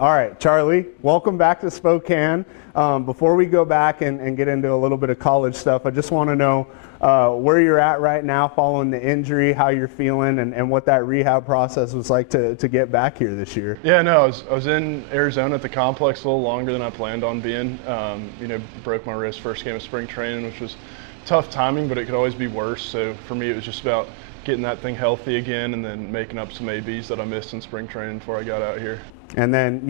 All right, Charlie, welcome back to Spokane. Before we go back and get into a little bit of college stuff, I just want to know where you're at right now following the injury, how you're feeling, and what that rehab process was like to get back here this year. Yeah, no, I was in Arizona at the complex a little longer than I planned on being. Broke my wrist first game of spring training, which was tough timing, but it could always be worse. So for me, it was just about getting that thing healthy again and then making up some ABs that I missed in spring training before I got out here. And then,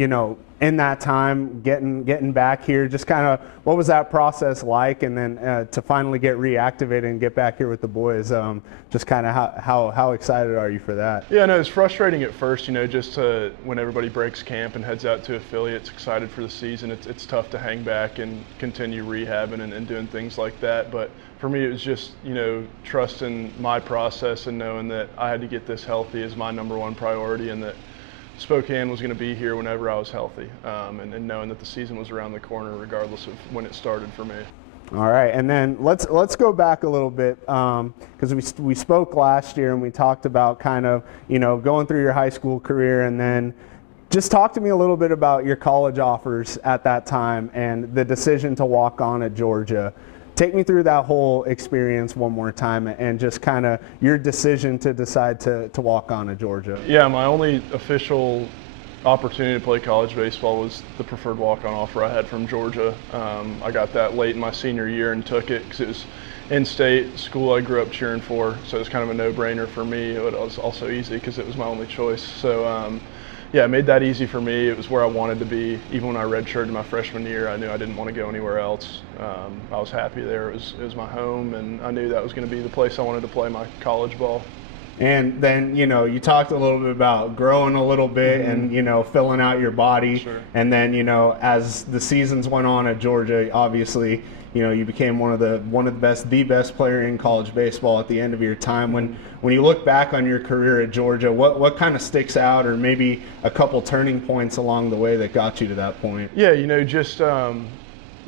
in that time, getting back here, just kind of what was that process like? And then to finally get reactivated and get back here with the boys, just kind of how excited are you for that? Yeah, no, it's frustrating at first, just when everybody breaks camp and heads out to affiliates excited for the season. It's tough to hang back and continue rehabbing and doing things like that. But for me, it was just, trusting my process and knowing that I had to get this healthy as my number one priority, and that Spokane was going to be here whenever I was healthy, and knowing that the season was around the corner regardless of when it started for me. All right, and then let's go back a little bit because we spoke last year and we talked about kind of going through your high school career, and then just talk to me a little bit about your college offers at that time and the decision to walk on at Georgia. Take me through that whole experience one more time and just kind of your decision to decide to walk on to Georgia. Yeah, my only official opportunity to play college baseball was the preferred walk-on offer I had from Georgia. I got that late in my senior year and took it because it was in-state school I grew up cheering for, so it was kind of a no-brainer for me. It was also easy because it was my only choice. So yeah, it made that easy for me. It was where I wanted to be. Even when I redshirted my freshman year, I knew I didn't want to go anywhere else. I was happy there. It was my home, and I knew that was going to be the place I wanted to play my college ball. And then, you talked a little bit about growing a little bit and, filling out your body. Sure. And then, as the seasons went on at Georgia, obviously, you became the best player in college baseball at the end of your time. When you look back on your career at Georgia, what kind of sticks out, or maybe a couple turning points along the way that got you to that point? Yeah, just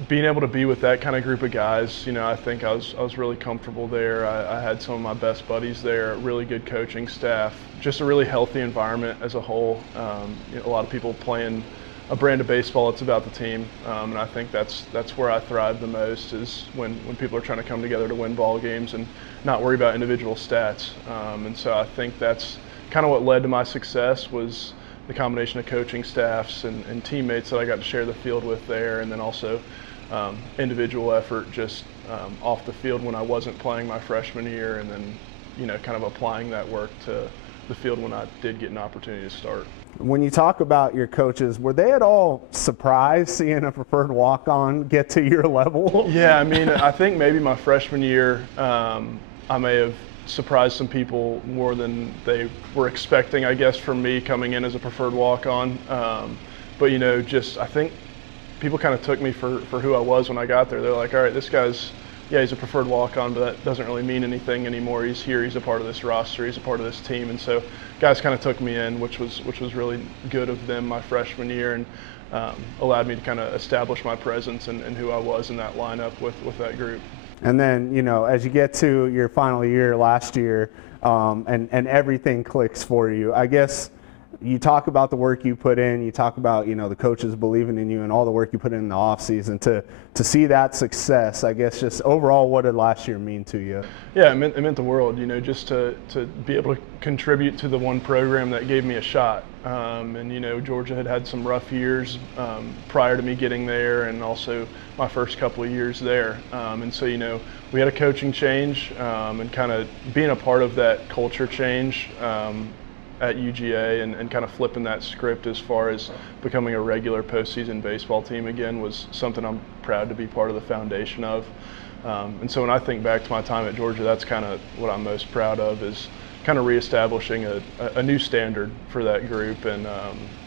being able to be with that kind of group of guys, I think I was really comfortable there. I had some of my best buddies there, really good coaching staff, just a really healthy environment as a whole. A lot of people playing a brand of baseball, it's about the team, and I think that's where I thrive the most, is when people are trying to come together to win ball games and not worry about individual stats. And so I think that's kind of what led to my success, was the combination of coaching staffs and teammates that I got to share the field with there, and then also individual effort just off the field when I wasn't playing my freshman year, and then kind of applying that work to the field when I did get an opportunity to start. When you talk about your coaches, were they at all surprised seeing a preferred walk-on get to your level? Yeah, I think maybe my freshman year I may have surprised some people more than they were expecting, I guess, from me coming in as a preferred walk-on. But I think people kind of took me for who I was when I got there. They're like, all right, this guy's, he's a preferred walk-on, but that doesn't really mean anything anymore. He's here, he's a part of this roster, he's a part of this team. And so guys kind of took me in, which was really good of them my freshman year, and allowed me to kind of establish my presence and who I was in that lineup with that group. And then, as you get to your final year last year, and everything clicks for you, I guess you talk about the work you put in, you talk about, the coaches believing in you and all the work you put in the off season to see that success. I guess just overall, what did last year mean to you? Yeah, it meant the world, just to be able to contribute to the one program that gave me a shot. And Georgia had some rough years prior to me getting there, and also my first couple of years there. And so, we had a coaching change, and kind of being a part of that culture change at UGA and kind of flipping that script as far as becoming a regular postseason baseball team again was something I'm proud to be part of the foundation of. And so when I think back to my time at Georgia, that's kind of what I'm most proud of, is kind of reestablishing a new standard for that group, and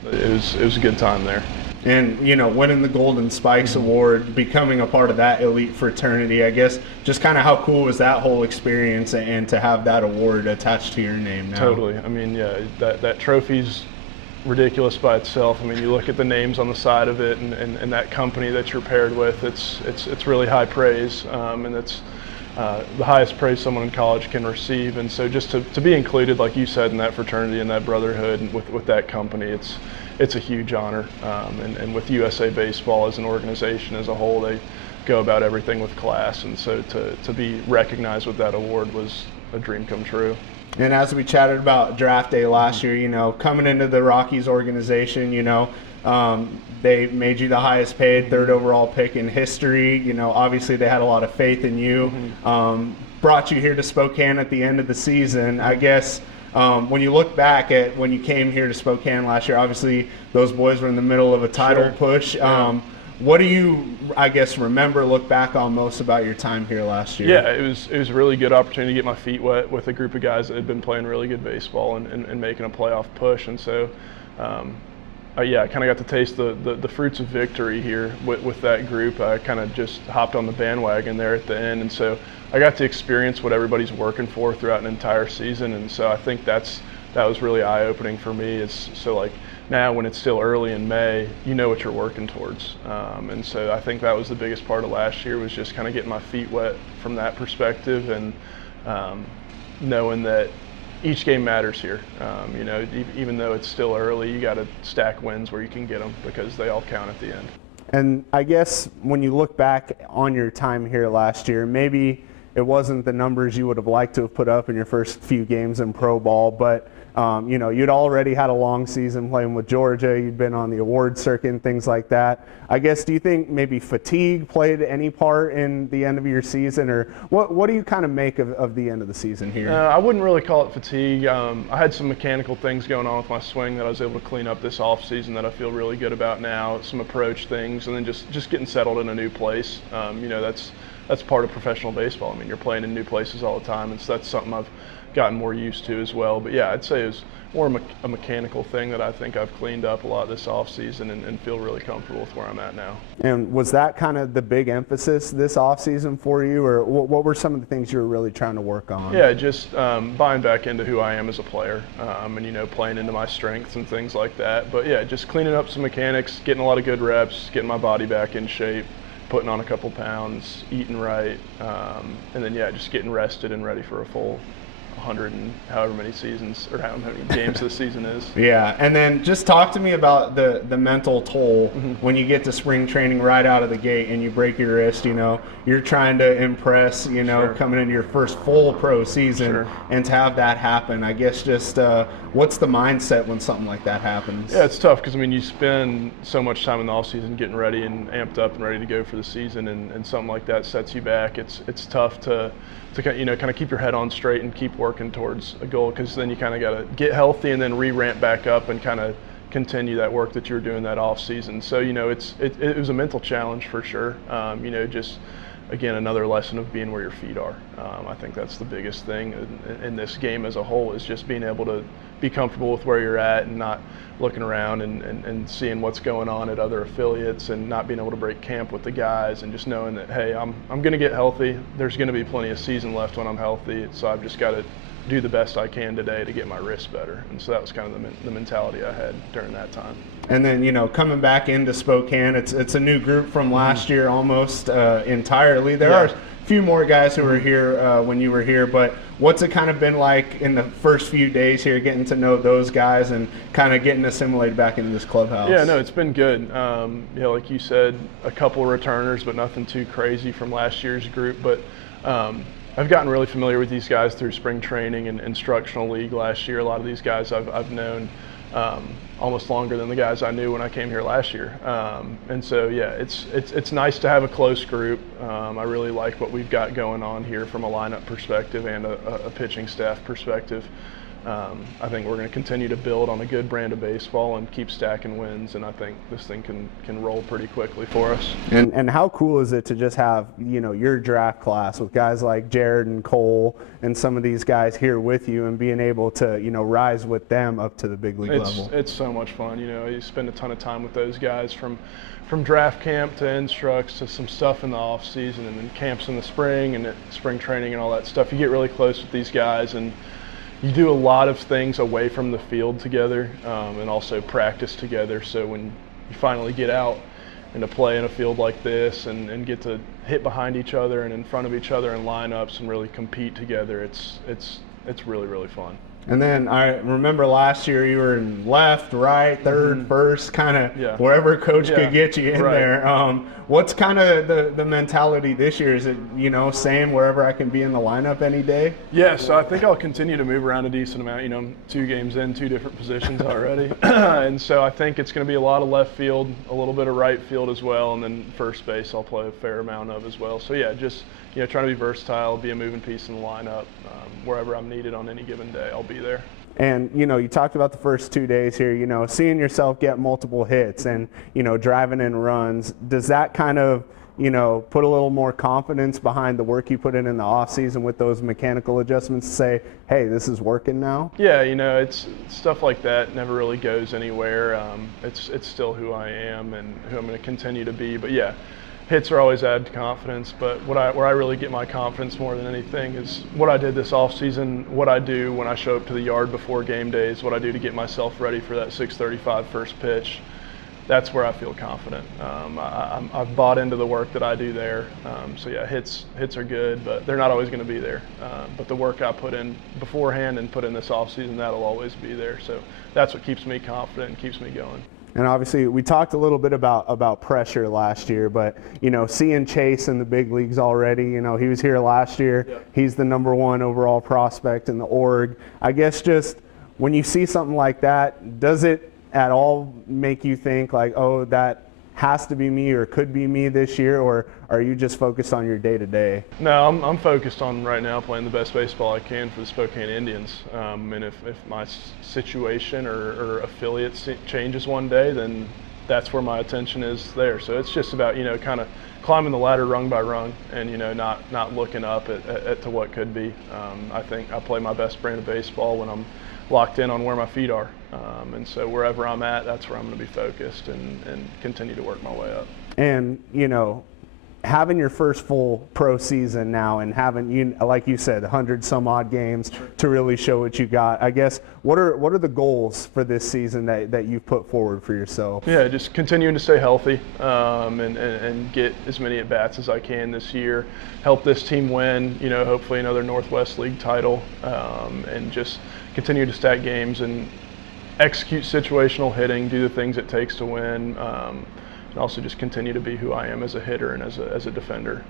it was a good time there. And winning the Golden Spikes Award, becoming a part of that elite fraternity, I guess just kind of how cool was that whole experience, and to have that award attached to your name now? Totally. That trophy's ridiculous by itself. You look at the names on the side of it, and that company that you're paired with, it's really high praise, and it's the highest praise someone in college can receive. And so just to be included, like you said, in that fraternity and that brotherhood with that company, it's a huge honor. And with USA Baseball as an organization as a whole, they go about everything with class, and so to be recognized with that award was a dream come true. And as we chatted about draft day last year, coming into the Rockies organization, they made you the highest paid third overall pick in history. Obviously they had a lot of faith in you. Brought you here to Spokane at the end of the season. I guess when you look back at when you came here to Spokane last year, obviously those boys were in the middle of a title push. Yeah. What do you, I guess, look back on most about your time here last year? Yeah, it was a really good opportunity to get my feet wet with a group of guys that had been playing really good baseball and making a playoff push. And so, I kind of got to taste the fruits of victory here with that group. I kind of just hopped on the bandwagon there at the end. And so I got to experience what everybody's working for throughout an entire season. And so I think that was really eye-opening for me. Now when it's still early in May, you know what you're working towards. And so I think that was the biggest part of last year, was just kind of getting my feet wet from that perspective, and knowing that each game matters here. Even though it's still early, you got to stack wins where you can get them, because they all count at the end. And I guess when you look back on your time here last year, maybe it wasn't the numbers you would have liked to have put up in your first few games in pro ball, but you'd already had a long season playing with Georgia. You'd been on the award circuit and things like that. I guess, do you think maybe fatigue played any part in the end of your season, or what do you kind of make of the end of the season here? I wouldn't really call it fatigue. I had some mechanical things going on with my swing that I was able to clean up this off season that I feel really good about now. Some approach things, and then just getting settled in a new place. That's part of professional baseball. I mean, you're playing in new places all the time, and so that's something I've gotten more used to as well. But yeah, I'd say it was more a mechanical thing that I think I've cleaned up a lot this off season, and feel really comfortable with where I'm at now. And was that kind of the big emphasis this off season for you, or what were some of the things you were really trying to work on? Yeah, just buying back into who I am as a player, and playing into my strengths and things like that. But yeah, just cleaning up some mechanics, getting a lot of good reps, getting my body back in shape, putting on a couple pounds, eating right, and then just getting rested and ready for a full 100 and however many seasons, or how many games this season is. Yeah, and then just talk to me about the mental toll when you get to spring training right out of the gate and you break your wrist. You're trying to impress, Sure. coming into your first full pro season, Sure. and to have that happen. I guess just what's the mindset when something like that happens? Yeah, it's tough, because you spend so much time in the off season getting ready and amped up and ready to go for the season, and something like that sets you back. It's tough to kind of keep your head on straight and keep working towards a goal, because then you kind of got to get healthy and then re-ramp back up and kind of continue that work that you were doing that off season. So it was a mental challenge for sure. Just again, another lesson of being where your feet are. I think that's the biggest thing in this game as a whole, is just being able to be comfortable with where you're at and not looking around and seeing what's going on at other affiliates, and not being able to break camp with the guys, and just knowing that, hey, I'm going to get healthy. There's going to be plenty of season left when I'm healthy, so I've just got to do the best I can today to get my wrist better. And so that was kind of the mentality I had during that time. And then, coming back into Spokane, it's a new group from last year almost entirely. There are a few more guys who were here when you were here, but what's it kind of been like in the first few days here, getting to know those guys and kind of getting assimilated back into this clubhouse? Yeah, no, it's been good. Like you said, a couple of returners, but nothing too crazy from last year's group. But I've gotten really familiar with these guys through spring training and instructional league last year. A lot of these guys I've known almost longer than the guys I knew when I came here last year. And so, yeah, it's nice to have a close group. I really like what we've got going on here from a lineup perspective and a pitching staff perspective. I think we're going to continue to build on a good brand of baseball and keep stacking wins, and I think this thing can roll pretty quickly for us. And how cool is it to just have, your draft class with guys like Jared and Cole and some of these guys here with you, and being able to, rise with them up to the big league level? It's so much fun. You spend a ton of time with those guys from draft camp to instructs to some stuff in the off season, and then camps in the spring and at spring training and all that stuff. You get really close with these guys, and you do a lot of things away from the field together, and also practice together. So when you finally get out and to play in a field like this and get to hit behind each other and in front of each other in lineups and really compete together, it's really, really fun. And then I remember last year you were in left, right, third, first, kind of Yeah. wherever coach Yeah. could get you in Right. there. What's kind of the mentality this year? Is it, same wherever I can be in the lineup any day? Yeah, so I think I'll continue to move around a decent amount. I'm 2 games in, 2 different positions already. And so I think it's going to be a lot of left field, a little bit of right field as well, and then first base I'll play a fair amount of as well. So yeah, just trying to be versatile, be a moving piece in the lineup. Wherever I'm needed on any given day, I'll be there. And, you talked about the first 2 days here, seeing yourself get multiple hits and, driving in runs. Does that kind of, put a little more confidence behind the work you put in the offseason with those mechanical adjustments to say, hey, this is working now? Yeah, it's stuff like that never really goes anywhere. It's still who I am and who I'm going to continue to be. But yeah, hits are always add confidence, but where I really get my confidence more than anything is what I did this offseason, what I do when I show up to the yard before game days, what I do to get myself ready for that 6:35 first pitch. That's where I feel confident. I've bought into the work that I do there. So yeah, hits are good, but they're not always going to be there. But the work I put in beforehand and put in this offseason, that'll always be there. So that's what keeps me confident and keeps me going. And obviously, we talked a little bit about pressure last year, but seeing Chase in the big leagues already, he was here last year. Yep. He's the #1 overall prospect in the org. I guess just when you see something like that, does it at all make you think like, oh, that has to be me or could be me this year, or are you just focused on your day-to-day? No, I'm focused on right now playing the best baseball I can for the Spokane-Indians. And if my situation or affiliate changes one day, then that's where my attention is there. So it's just about, kind of climbing the ladder rung by rung and, not looking up at to what could be. I think I play my best brand of baseball when I'm locked in on where my feet are. And so wherever I'm at, that's where I'm going to be focused and continue to work my way up. And, having your first full pro season now and having, like you said, 100 some odd games to really show what you got, I guess, what are the goals for this season that you've put forward for yourself? Yeah, just continuing to stay healthy and get as many at-bats as I can this year, help this team win, hopefully another Northwest League title, and just continue to stack games and execute situational hitting, do the things it takes to win, and also just continue to be who I am as a hitter and as a defender,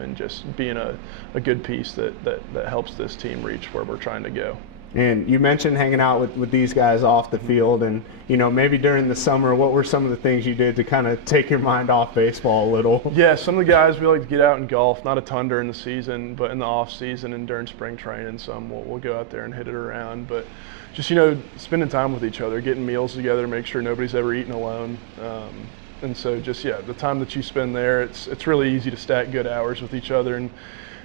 and just being a good piece that helps this team reach where we're trying to go. And you mentioned hanging out with these guys off the field, and maybe during the summer, what were some of the things you did to kind of take your mind off baseball a little? Yeah, some of the guys, we like to get out and golf, not a ton during the season, but in the off season and during spring training, some we'll go out there and hit it around. But just spending time with each other, getting meals together, make sure nobody's ever eaten alone. And so just, the time that you spend there, it's really easy to stack good hours with each other, and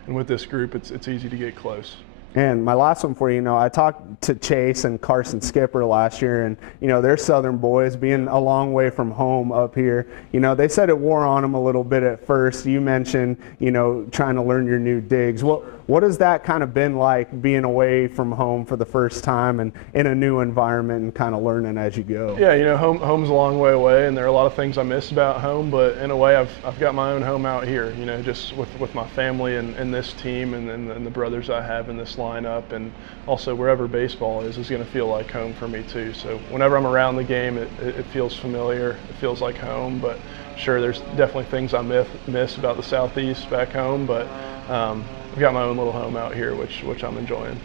with this group, it's easy to get close. And my last one for you, I talked to Chase and Carson Skipper last year, and they're Southern boys, being a long way from home up here. They said it wore on them a little bit at first. You mentioned, trying to learn your new digs. What has that kind of been like, being away from home for the first time and in a new environment and kind of learning as you go? Yeah, home's a long way away, and there are a lot of things I miss about home, but in a way I've got my own home out here, just with my family and this team and the brothers I have in this lineup, and also wherever baseball is going to feel like home for me too. So whenever I'm around the game, it feels familiar, it feels like home, but sure, there's definitely things I miss about the Southeast back home, but I've got my own little home out here, which I'm enjoying.